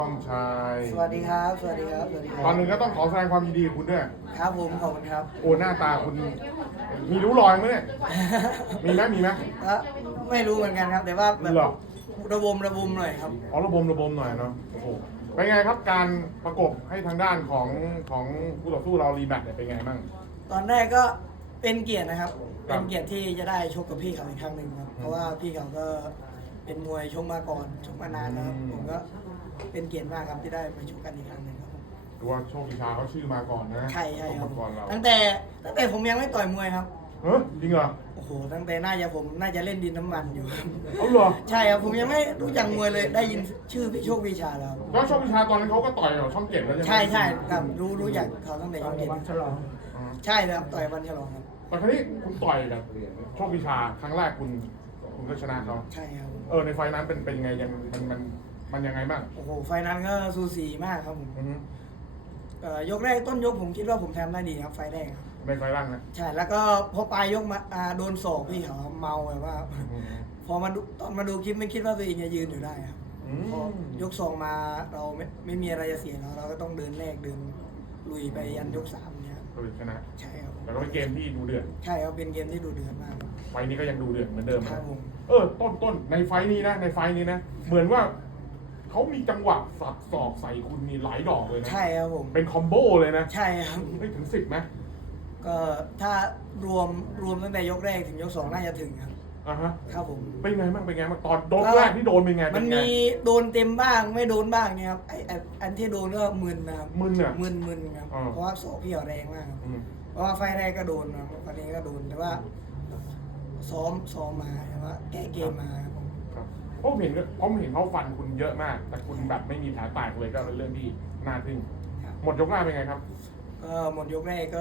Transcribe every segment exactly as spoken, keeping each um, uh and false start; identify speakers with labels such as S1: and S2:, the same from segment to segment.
S1: ต้องชาย
S2: สวัสดีครับ สวัสดีครับ สวัสดีครั
S1: ตอนหนึ่งก็ต้องขอแสดงความยินดีกับคุณด้วย
S2: ครับผมขอบคุณครับ
S1: โอ้หน้าตาคุณมีริ้วรอยไหมเนี่ย มีไหมมีไหม
S2: ก็ไม่รู้เหมือนกันครับ แต่ว่าแบบ
S1: เหรอ
S2: ระบมระบมหน่อยครับ
S1: อ๋อระบมระบมหน่อยเนาะโอ้โหเป็นไงครับการประกบให้ทางด้านของของผู้ต่อสู้เรารีแมตช์เนี่ยเป็นไงบ้าง
S2: ตอนแรกก็เป็นเกียรตินะครับ
S1: ครั
S2: เป็
S1: บ
S2: นเกียรติที่จะได้ชกกับพี่เขาอีกครั้งหนึ่งครับ เพราะว่าพี่เขาก็เป็นมวยชกมาก่อนชกมานานนะครับ
S1: อืม
S2: ผมก็เป็นเกียรติมากครับที่ได้ไปชกกันอีกครั้งหนึ่งครับผม
S1: ดูว่าโชคดีชาเขาชื่อมาก่อนนะ
S2: ใช่ใช่ค
S1: ช
S2: รั
S1: ก
S2: บ
S1: มาก่อนเรา
S2: ตั้งแต่ตั้งแต่ผมยังไม่ต่อยมวยครับ
S1: เฮ้ยจริงเหรอ
S2: โอ้โห ตั้งแต่น่าจะผมน่าจะเล่นดินน้ำมันอยู่ครับ
S1: เอาเหรอ
S2: ใช่ครับ ผมยังไม่รู้จักมวยเลย ได้ยินชื่อพี่โชควิชาแล้ว
S1: แล้วโชคดีชาตอนนั้นเขาก็ต่อยกับช่องเจ็ดแล้วใช่ไหม
S2: ใช่ใช่ครับรู้รู้จักเขาตั้งแต่ยังเด็ก
S3: วันฉลอง
S1: อ๋อ
S2: ใช่ครับต่อยวันฉลองครับ
S1: แต่ครั้นี้คุณต่อยกับโชคดีชาครั้งแรกคุณคุณก็ชนะเขา
S2: ใช่ครับ
S1: เออในไฟล์นั้นเป็นเป็นยังไงยังมันมันมันยังไงบ้าง
S2: โอ้โหไฟนั้นก็สูสีมากครับผม
S1: อือฮึ
S2: เอ่อยกแรกต้นยกผมคิดว่าผมทำได้ดีครับไฟแรกครับ
S1: ในไฟล์แรกนะ
S2: ใช่แล้วก็พอปลายยกมาอ่าโดนศอกพี่เขาเมาแบบว่า
S1: อืม
S2: พอมาดูตอนมาดูคลิปไม่คิดว่าตัวเองจะยืนอยู่ได้ครับ
S1: อืม
S2: พอยกสองมาเราไม่ไม่มีอะไรจะเสียแล้วเราก็ต้องเดินแรกเดินลุยไปยันยกสามเนี่ยครับ
S1: ก็เลยชนะ
S2: ใช่ครับ
S1: แต่ก็เป็นเกมที่ดูเดือด
S2: ใช่ครับเป็นเกมที่ดูเดือดมากครับ
S1: ไฟล์นี้ก็ยังดูเดือดเหมือนเดิม
S2: ครั
S1: นะ
S2: บผม
S1: เออต้นต้นในไฟล์นี้นะในไฟล์นี้นะเหมือนว่าเขามีจังหวะสับศอกใส่คุณมีหลายดอกเลยนะ
S2: ใช่ครับผม
S1: เป็นคอมโบเลยนะ
S2: ใช่ครับ
S1: ไม่ถึงสิบไหม
S2: ก็ถ้ารวมรวมตั้งแต่ยกแรกถึงยกสองน่าจะถึงครับ
S1: อ่ะฮะ
S2: ครับผม
S1: เป็นไงบ้างเป็นไงบ้างตอนโดนแรกที่โดนเป็นไง
S2: มั
S1: เป็น นไง
S2: มีโดนเต็มบ้างไม่โดนบ้างเนี่ยครับไอไอ้อันที่โดนก็มึนนะครับ
S1: มึนอ่ะ
S2: มึนมึนครับ
S1: อ่า
S2: เพราะว่าโสอกพี่เขาแรงมากครับ
S1: อืม
S2: เพราะว่าไฟแรกก็โดนนะไฟนี้ก็โดนแต่ว่า ซ้อมซ้อมมาแต่ว่าแก้เกมมาครับผม
S1: ครับผมเห็นผมเห็นเขาฟันคุณเยอะมาก แต่คุณแบบไม่มีแผลแตกเลยก็เป็นเรื่องที่น่าทึ่ง
S2: ครับ
S1: หมดยกแรกเป็นไงครับ
S2: ก็หมดยกแรกก็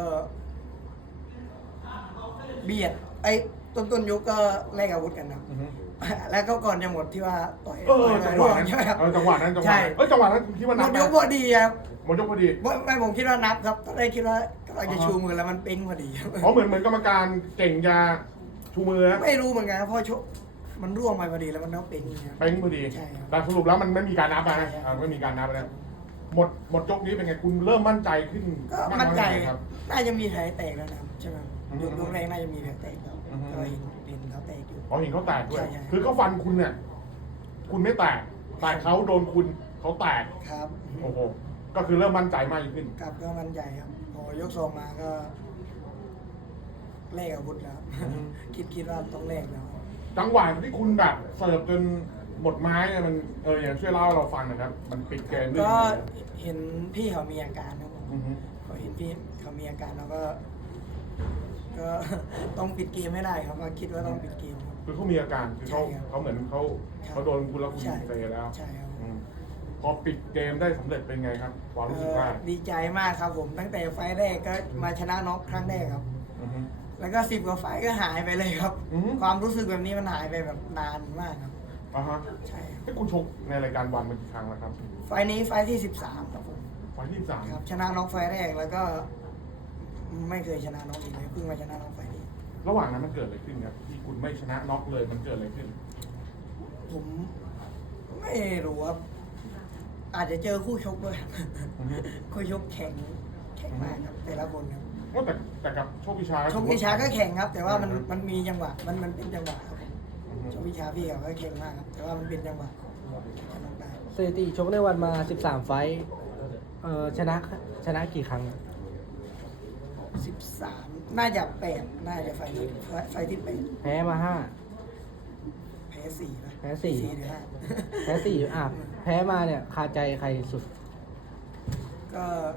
S2: เบียด ไอ้ต้นต้นยกก็แลกอาวุธกันครับ
S1: อือฮึ
S2: แล้วก็ก่อนจะหมดที่ว่าต่อย
S1: เออ
S2: ต่
S1: จั
S2: อย
S1: งหวะนั้น
S2: ใช่ไหมครับ
S1: เออจังหวะนั้นจังหวะ
S2: ใช่
S1: นั้นเออจังหวะนั้นคุณคิดว่า
S2: หม
S1: นับ
S2: ด
S1: ไหม
S2: ยกพอดีครับ
S1: หมดยกพอดี
S2: ไม่ไม่ผมคิดว่านับครับตอนแรกคิดว่าเราจะชูมือแล้วมันเป้งพอดีครับ
S1: เพราะเหมือนเหมือนกรรมการเก่งยาชูมือนะ
S2: ไม่รู้เหมือนกันครับเพราะชกมันร่วงไปพอดีแล้วมันต้องเป้งอย่างเงี้ย
S1: เป้งพอดี
S2: ใช่ครับ
S1: แต่สรุปแล้วมันไม่มีการนับนะ
S2: ใช่ครับ
S1: อ่าไม่มีการนับนะหมดหมดยกนี้เป็นไงคุณเริ่มมั่นใจขึ้น
S2: ก็
S1: าก
S2: มั่นใจ
S1: อยแค่ไหครับ
S2: น่าจะมีแผลแตกแล้วนะครับใช่ไหม
S1: อืม
S2: ยกยกแรกน่าจะมีแผลแตกแล้ว
S1: อืม
S2: ก็เห็นเห็นเขาแตกอยู่
S1: อ๋อเห็นเขาแตกด้วย
S2: ใช่ใช่
S1: คือเขาฟันคุณเนี่ยคุณไม่แตกแต่เขาโดนคุณเขาแตก
S2: ครับ
S1: โอ้โหก็คือเริ่มมั่นใจมากยิ่งขึ้น
S2: กับก็มั่นใจครับพอยกสองมาก็แลกอาวุธแล้วครับ
S1: อืม
S2: คิดคิดว่าต้องแลกแล้วครับ
S1: จังหวะที่คุณแบบเสิร์ฟจนหมดไม้เนี่ยมันเอออย่างช่วยเล่าให้เราฟังหน่อยครับ มันปิดเกมด้วย
S2: ก็
S1: ยังไง
S2: เห็นพี่เขามีอาการครับผม
S1: อือฮึ
S2: พอเห็นพี่เขามีอาการเราก็ ก็ ต้องปิดเกมให้ได้ครับว่าคิดว่าต้องปิดเกมครับ
S1: คือเขามีอาการคือเขา
S2: ใช่ครับ
S1: เขาเหมือนเขา
S2: ครับ
S1: เขาโดนคุณแล้วคุณ
S2: ใช่
S1: เซแล้ว
S2: ใช่ครับ
S1: อืมพอปิดเกมได้สำเร็จเป็นไงครับความรู้สึกว่า
S2: เอ่อดีใจมากครับผมตั้งแต่ไฟล์แรกก็มาชนะน็อกครั้งแรกครับ
S1: อือฮึ
S2: แล้วก็สิบกว่าไฟล์ก็หายไปเลยครับ
S1: อือฮึ
S2: ความรู้สึกแบบนี้มันหายไปแบบนานมากครับ
S1: อ่าฮะ
S2: ใช่ครับ
S1: ให้คุณชกในรายการวันมากี่ครั้งแล้วครับ
S2: ไฟล์นี้ไฟล์ที่สิบสามครับผม
S1: ไฟล์ที่สาม
S2: ครับชนะน็อกไฟล์แรกแล้วก็ ไม่เคยชนะน็อกอีกเลยเพิ่งมาชนะน็อกไฟล์นี้
S1: ระหว่างนั้นมันเกิดอะไรขึ้นครับที่คุณไม่ชนะน็อกเลยมันเกิดอะไรขึ้น
S2: ผมไม่รู้ครับอาจจะเจอคู่ชกด้วยครับ
S1: อือฮึ
S2: คู่ชกแข็งแข็งมากครับแต่ละคนครับ
S1: ว่าแต่แต่กับโชควิชา
S2: ชกวิชาก็แข็งครับ แต่ว่ามัน
S1: อือฮึ
S2: มันมีจังหวะมันมันเป็นจังหวะครับผม
S1: อือฮึ
S2: ชกวิชาพี่เขาก็แข็งมากครับแต่ว่ามันเป็นจังหวะชนะได้
S3: สถิติชกในวันมา สิบสาม ไฟท์เอ่อชนะชนะกี่ครั้ง
S2: สิบสามน่าจะแปดน่าจะไฟล์นี้ไฟล์ไฟล์ที่แปด
S3: แพ้มาห้า
S2: แพ้สี่นะ
S3: แพ้สี่
S2: สี่หรือห้า
S3: แพ้สี่อ่ะแพ้มาเนี่ยคาใจใครสุด
S2: ก็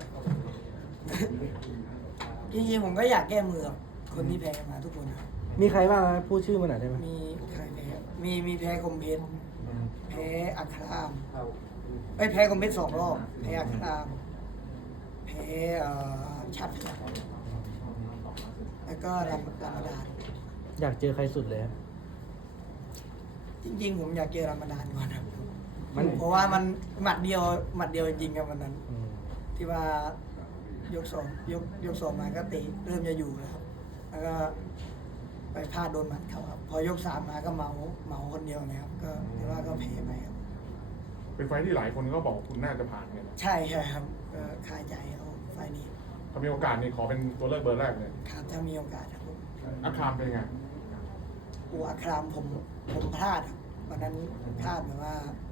S2: จริงๆผมก็อยากแก้มือกับคนที่แพ้มาทุกคนครับ
S3: มีใครบ้างนะพูดชื่อมาหน่อยได้ไหม
S2: มีใครแพ้มีมีแพ้คมเพชร
S1: อืม
S2: แพ้อัครามไอ้ยแพ้คมเพชรสองรอบแพ้อัครามแพ้เอ่อชัดพยัคฆ์แล้วก็รามรามดาน
S3: อยากเจอใครสุดเลย
S2: จริงๆ ผมอยากเจอรามดานก่อนครับ
S3: มัน
S2: เพราะว่ามันหมัดเดียวหมัดเดียวจริงๆครับวันนั้น
S3: อืม
S2: ที่ว่ายกสองยกยกสองมาก็เตะเริ่มจะอยู่แล้วครับแล้วก็ไปพลาดโดนหมัดเขาครับ พอยกสามมาก็เมาเมาคนเดียวเลยครับ ก็ถือว่าก็แพ้ไปครับ
S1: อเป็นไฟท์ที่หลายคนก็บอกคุณน่าจะผ่านไงนะ
S2: ใช่ใช่ครับก็คาใจเอาไฟล์นี้
S1: ถ้ามีโอกาสนี่ขอเป็นตัวเลือกเบอร์แรกเลย
S2: ครับถ้ามีโอกาสครับผม
S1: อาคามเป็นไง
S2: อูอัครามผมผมพลาดครับวันนั้นพลาดแบบว่า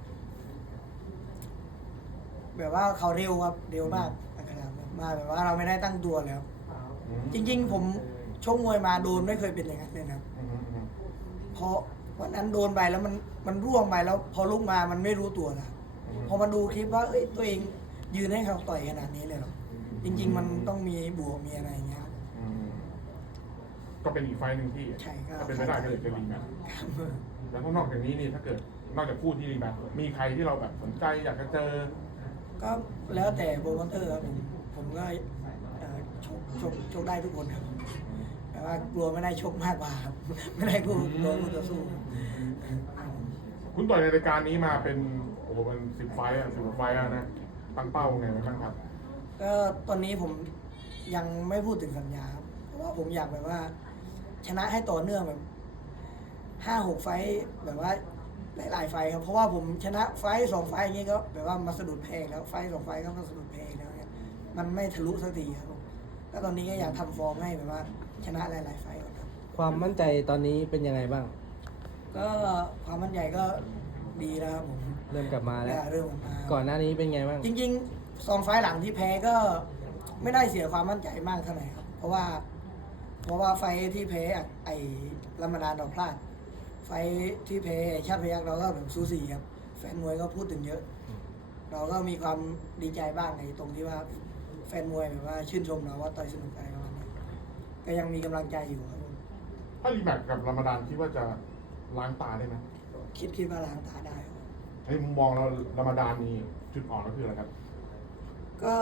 S2: แบบว่าเขาเร็วครับเร็วมากอัครามมาแบบว่าเราไม่ได้ตั้งตัวเลยครับ
S1: อืม
S2: จริง ๆ ผมชกมวยมาโดนไม่เคยเป็นอย่างนั้นเลยนะครับ
S1: อืมอืมอืม
S2: เพราะวันนั้นโดนไปแล้วมันมันร่วงไปแล้ว พอลุกมามันไม่รู้ตัวนะพอมาดูคลิปว่าเอ้ยตัวเองยืนให้เขาต่อยขนาดนี้เลยเหรอจริง ๆ มันต้องมีบวกมีอะไรอย่างเงี้ยครับ
S1: อืมก็เป็นอีกไฟท์หนึ่งที่
S2: ใช่ครับ
S1: ถ้าเป็นไปได้ก็อยากจะรีแมตช์
S2: ครับ
S1: แล้วนอกจากนี้นี่ถ้าเกิดนอกจากพูดที่รีแมตช์มีใครที่เราแบบสนใจอยากจะเจอ
S2: ก็แล้วแต่โปรโมเตอร์ครับผมผมก็เอ่อชกชกชกได้ทุกคนครับแต่ว่ากลัวไม่ได้ชกมากกว่าครับ ไม่ได้คู่โดนคู่ต่อสู้ครับ
S1: คุณต่อยในรายการนี้มาเป็นโอ้โหมันสิบไฟต์อะสิบไฟต์อะนะตั้งเป้าไงไว้บ้างครับ
S2: ก็ตอนนี้ผมยังไม่พูดถึงสัญญาครับเพราะว่าผมอยากแบบว่า ชนะให้ต่อเนื่องแบบห้าหกไฟต์แบบว่าหลายๆไฟต์ครับเพราะว่าผมชนะไฟต์สองไฟต์อย่างงี้ก็แบบว่ามาสะดุดแพ้แล้วไฟต์สองไฟต์ก็มาสะดุดแพ้แล้วเนี่ยมันไม่ทะลุสักทีครับผมแล้วตอนนี้ก็อยากทำฟอร์มให้แบบว่า ชนะหลายๆไฟต์ก่อนครับ
S3: ความมั่นใจตอนนี้เป็นยังไงบ้าง
S2: ก็ความมั่นใจก็ดีแล้วครับผม
S3: เริ่มกลับมาแล้ว
S2: เริ่มกลับมา
S3: ก่อนหน้านี้เป็นไงบ้าง
S2: จริงๆสองไฟล์หลังที่แพ้ก็ไม่ได้เสียความมั่นใจมากเท่าไหร่ครับ เพราะว่า เพราะว่าไฟล์ที่แพ้อะไอ้รัมดานเราพลาด ไฟล์ที่แพ้ชาติพยัคฆ์เราก็แบบสูสีครับ แฟนมวยก็พูดถึงเยอะ เราก็มีความดีใจบ้างในตรงที่ว่า แฟนมวยแบบว่าชื่นชมเราว่าต่อยสนุกอะไรประมาณนี้ก็ยังมีกำลังใจอยู่ครับผม
S1: ถ้ารีแมตช์กับรามฎานคิดว่าจะล้างตาได้ไหม
S2: คิดคิดว่าล้างตาได้ครับ
S1: ในมุมมองเรารามฎานนี่จุดอ่อนก็คืออะไรครับ
S2: ก็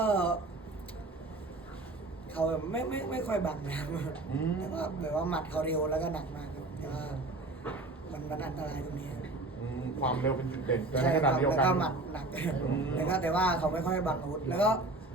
S2: เขาแบบไม่ไม่ไม่ค่อยบังนะครับ
S1: อืม
S2: แต่ว่าแบบว่าหมัดเขาเร็วแล้วก็หนักมากครับแต่ว่ามันมันอันตรายตรงนี้ครับ
S1: อืมความเร็วเป็นจุดเด่นแต่ใน
S2: ใช่
S1: ข
S2: ค
S1: ณะ
S2: รับ
S1: เดียว
S2: แล้ว
S1: กัน
S2: ก็หมัดหนัก
S1: อืม
S2: แล้วก็แต่ว่าเขาไม่ค่อยบังอาวุธแล้วก็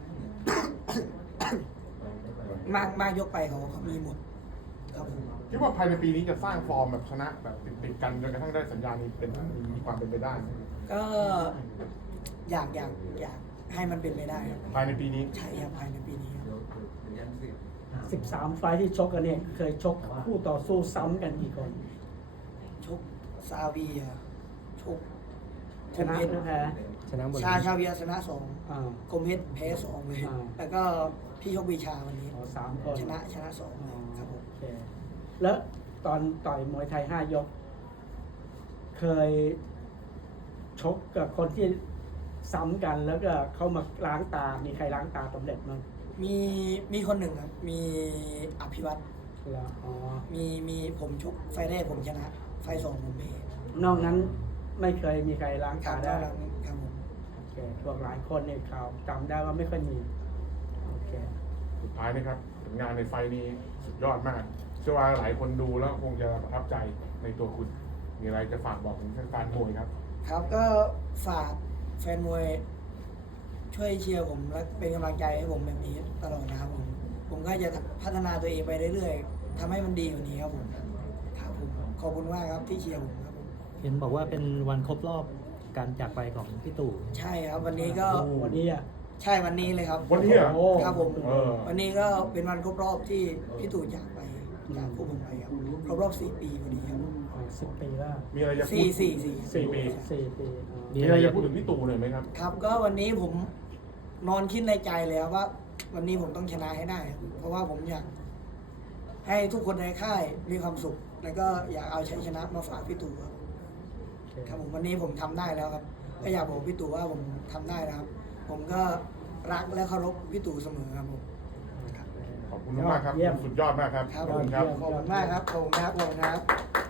S2: มากมากยกไปเขาเขามีหมดครับผม
S1: คิดว่าภายในปีนี้จะสร้างฟอร์มแบบชนะแบบติดๆกันจนกระทั่งได้สัญญานี้เป็นมีความเป็นไปได้ไหม
S2: ก็อยากอยากอยากให้มันเป็นไปได้ครับ
S1: ภายในปีนี้
S2: ใช่ครับภายในปีนี้ครับ
S4: สิบสามไฟล์ที่ชกกันเนี่ยเคยชกคู่ต่อสู้ซ้ำกันกี่คน
S2: ชกซาเวียชก
S4: ชนะหรือแพ้
S3: ชนะหมดเล
S2: ชาย ชาเวียชนะสอง
S4: อ่า
S2: คมเพชรแพ้สองเลย
S4: อ่า
S2: แล้วก็พี่โชคบีชาวันนี้
S4: อ๋อสามคน
S2: ชนะชนะสอง
S4: อ๋อ
S2: ครับผม
S4: โอเคแล้วตอนต่อยมวยไทยห้ายก เคยชกกับคนที่ซ้ำกันแล้วก็เข้ามาล้างตา มีใครล้างตาสำเร็จมั้ง
S2: มีมีคนหนึ่งครับ มีอภิวัตร
S4: แล้วอ๋อ
S2: มีมีผมชกไฟแรกผมชนะ ไฟสองผมแพ้
S4: นอกนั้นไม่เคยมีใครล้าง
S2: ครั
S4: ตา
S2: บ
S4: ได้
S2: แล้วครับผม
S4: โอเคพวกหลายคนเนี่ยข่าวจำได้ว่าไม่ค่อยมีโอเค
S1: สุดท้ายนะครับผลงานในไฟล์นี้สุดยอดมาก เชื่อว่าหลายคนดูแล้วคงจะประทับใจในตัวคุณ มีอะไรจะฝากบอกถึงแฟนๆมวยครับ
S2: ครับก็ฝากแฟนมวย ช่วยเชียร์ผมและเป็นกำลังใจให้ผมแบบนี้ตลอดนะครับผม ผมก็จะพัฒนาตัวเองไปเรื่อยๆทำให้มันดีกว่านี้ครับผมครับผมขอบคุณมากครับที่เชียร์ผมครับผม
S5: เห็นบอกว่าเป็นวันครบรอบการจากไปของพี่ตู่
S2: ใช่ครับ วันนี้ก็
S4: วันนี้อ่ะ
S2: ใช่วันนี้เลยครับ
S1: วันนี้เหรอ
S4: โอ้
S2: ครับผม
S1: เออ
S2: วันนี้ก็เป็นวันครบรอบที่พี่ตู่จากไปจากพวกผมไปครับครบรอบสี่ปีพอดีครับ
S4: สิบปีแล้ว
S1: มีอะไรจะพู
S2: สี่
S1: ด
S2: สี่สี่
S1: สี่ปี
S4: สี่ปีอ๋อ
S1: มีอะไรจะพูดถึงพี่ตู่หน่อยไหมครับ
S2: ครับก็วันนี้ผมนอนคิดในใจเลยครับว่า วันนี้ผมต้องชนะให้ได้ครับเพราะว่าผมอยากให้ทุกคนในค่ายมีความสุข แล้วก็อยากเอาชัยชนะมาฝากพี่ตู่ครับ
S4: โอเค
S2: ครับผมวันนี้ผมทำได้แล้วครับก็อยากบอกพี่ตู่ว่าผมทำได้นะครับ ผมก็รักและเคารพพี่ตู่เสมอครับผมครับ
S1: ขอบคุณมากครับ
S4: เยี่ยม
S1: สุดยอดมากครับ
S2: ครับ
S1: ข
S2: ผ
S1: อบ
S2: ม
S1: คุณครับ
S2: ขอบคุณมากครับขอบคุณครับขอบคุณครับ